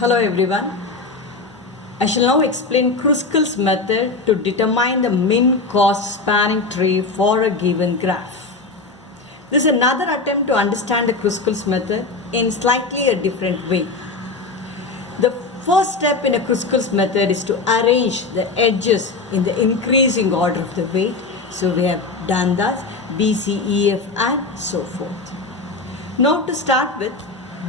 Hello everyone. I shall now explain Kruskal's method to determine the min-cost spanning tree for a given graph. This is another attempt to understand the Kruskal's method in slightly a different way. The first step in a Kruskal's method is to arrange the edges in the increasing order of the weight. So we have done that, B, C, E, F and so forth. Now to start with,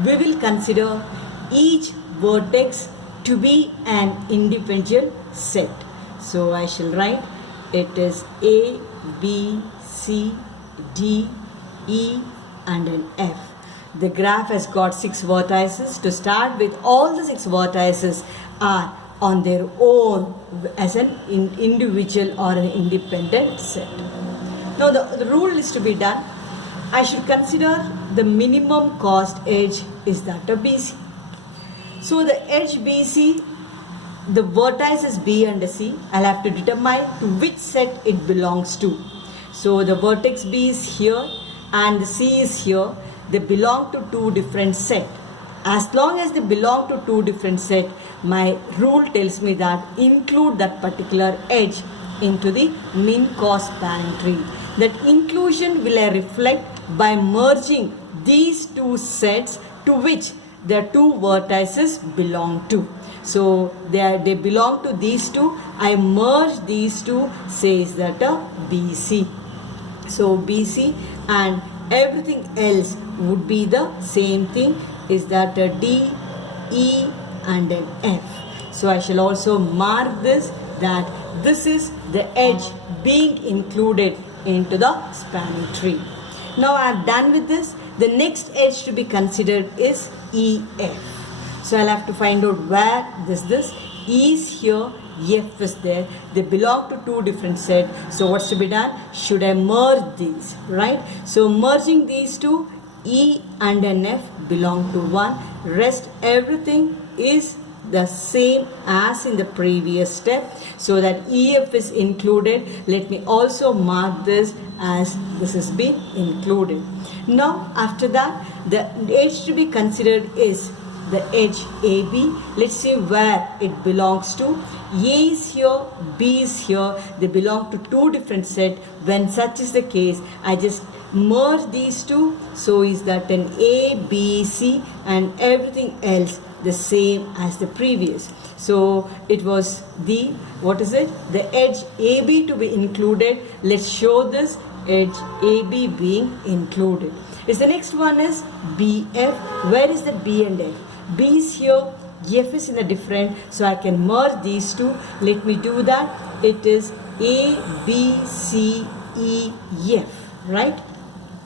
we will consider each vertex to be an individual set. So I shall write it is A, B, C, D, E and an F. The graph has got 6 vertices. To start with, all the 6 vertices are on their own as an individual or an independent set. Now the rule is to be done. I should consider the minimum cost edge is that of BC. So the edge BC, the vertices B and C, I'll have to determine to which set it belongs to. So the vertex B is here and the C is here. They belong to 2 different sets. As long as they belong to 2 different sets, my rule tells me that include that particular edge into the min cost spanning tree. That inclusion will I reflect by merging these 2 sets to which the 2 vertices belong to. So they belong to these 2. I merge these 2, says that BC. So BC and everything else would be the same thing, is that a D, E and an F. So I shall also mark this, that this is the edge being included into the spanning tree. Now I am done with this. The next edge to be considered is EF. So I'll have to find out where this E is here, F is there. They belong to 2 different sets. So what's to be done? Should I merge these, right? So merging these 2, E and an F belong to 1. Rest everything is the same as in the previous step, so that EF is included. Let me also mark this as this has been included. Now after that, the edge to be considered is the edge AB. Let's see where it belongs to. A is here, B is here. They belong to 2 different sets. When such is the case, I just merge these 2. So is that an A, B, C and everything else the same as the previous. So it was the, the edge AB to be included. Let's show this edge AB being included. The next one is BF. Where is the B and F? B is here, F is in a different, so I can merge these 2. Let me do that. It is A, B, C, E, F, right?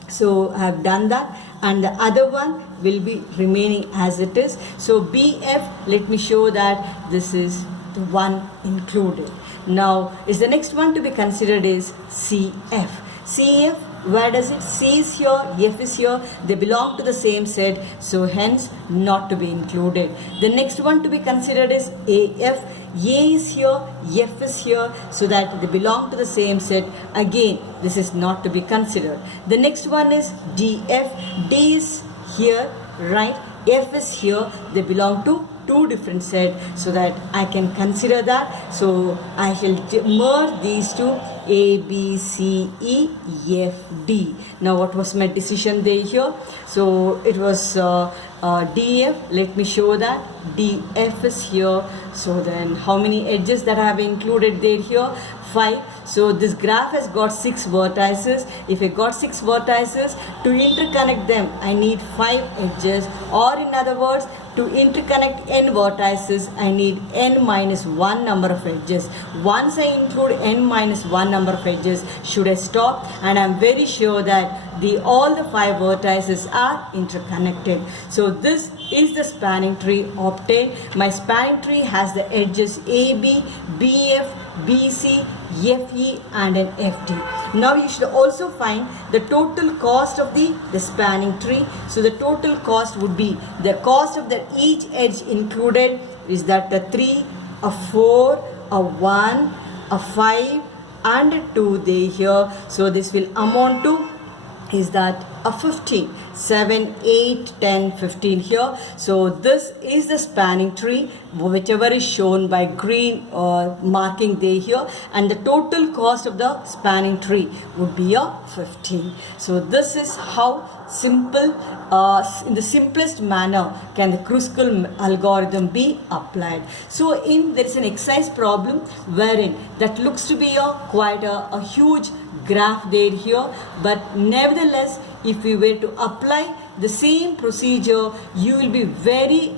So I have done that, and the other one will be remaining as it is. So BF, let me show that this is the one included. Now is the next one to be considered is CF. CF, where does it? C is here, F is here. They belong to the same set, so hence not to be included. The next one to be considered is AF. A is here, F is here, so that they belong to the same set. Again, this is not to be considered. The next one is DF. D is here, right? F is here. They belong to 2 different sets, so that I can consider that. So I shall merge these 2, A, B, C, E, F, D. Now what was my decision there here? So it was DF. Let me show that DF is here. So then how many edges that I have included there here? 5. So this graph has got 6 vertices. If I got 6 vertices, to interconnect them I need 5 edges, or in other words, to interconnect n vertices I need n minus 1 number of edges. Once I include n minus 1 number of edges, should I stop? And I'm very sure that all the 5 vertices are interconnected. So this is the spanning tree obtained. My spanning tree has the edges AB, BF, BC, FE and an FD. Now you should also find the total cost of the spanning tree. So the total cost would be the cost of each edge included is that a 3, a 4, a 1, a 5 and a 2 they here. So this will amount to is that a 15. 7, 8, 10, 15 here. So this is the spanning tree, whichever is shown by green marking there here, and the total cost of the spanning tree would be a 15. So this is how simple, in the simplest manner can the Kruskal algorithm be applied. So there is an exercise problem wherein that looks to be quite a huge graph there here, but nevertheless if we were to apply the same procedure, you will be very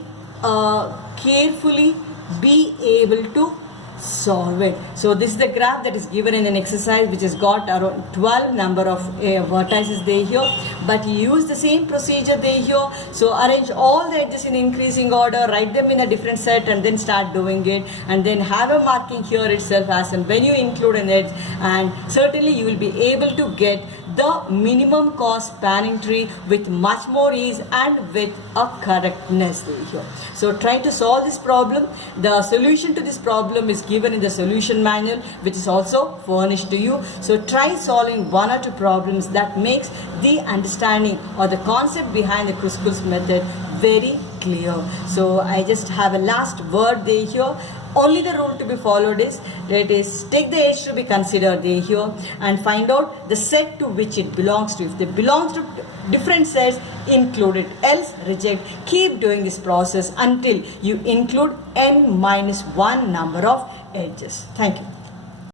carefully be able to solve it. So this is the graph that is given in an exercise which has got around 12 number of vertices there here, but you use the same procedure there here. So arrange all the edges in increasing order, write them in a different set and then start doing it, and then have a marking here itself as and when you include an edge, and certainly you will be able to get the minimum cost spanning tree with much more ease and with a correctness there here. So try to solve this problem. The solution to this problem is given in the solution manual, which is also furnished to you. So try solving one or two problems that makes the understanding or the concept behind the Kruskal's method very clear. So I just have a last word there here. Only the rule to be followed is, that is, take the edge to be considered there here and find out the set to which it belongs to. If they belongs to different sets, include it, else reject. Keep doing this process until you include n minus 1 number of edges. Thank you.